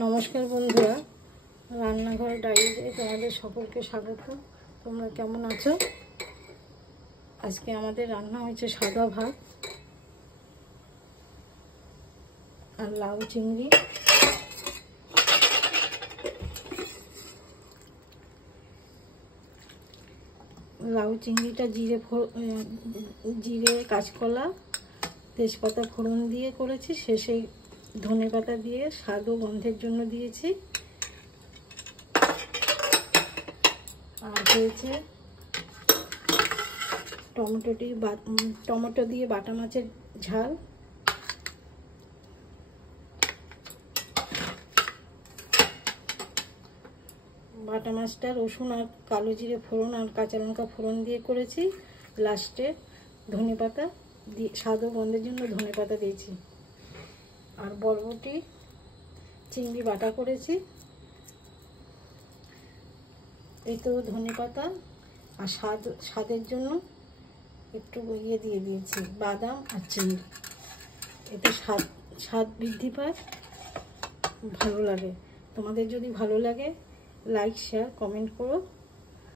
নমস্কার বন্ধুরা, রান্নাঘর ডায়েরিতে তোমাদের সকলকে স্বাগত। তোমরা কেমন আছো? আজকে আমাদের রান্না হয়েছে সাদা ভাত আর লাউ চিংড়ি। লাউ চিংড়িটা জিরে কাঁচকলা তেজপাতা ফোড়ন দিয়ে করেছি, শেষে ধনেপাতা দিয়ে স্বাদ ও গন্ধের জন্য দিয়েছি। আর হয়েছে টমেটো দিয়ে বাটা মাছের ঝাল। বাটা মাছটা রসুন আর কালো জিরে ফোড়ন আর কাঁচা লঙ্কা ফোড়ন দিয়ে করেছি। লাস্টে ধনেপাতা দিয়ে স্বাদ ও গন্ধের জন্য ধনেপাতা দিয়েছি। আর বরবটি চিংড়ি বাটা করেছি। এই তো ধনেপাতা আর স্বাদের জন্য একটু দিয়ে দিয়েছি বাদাম আর চিনি। এতে স্বাদ বৃদ্ধি পায়, ভালো লাগে। তোমাদের যদি ভালো লাগে লাইক শেয়ার কমেন্ট করো।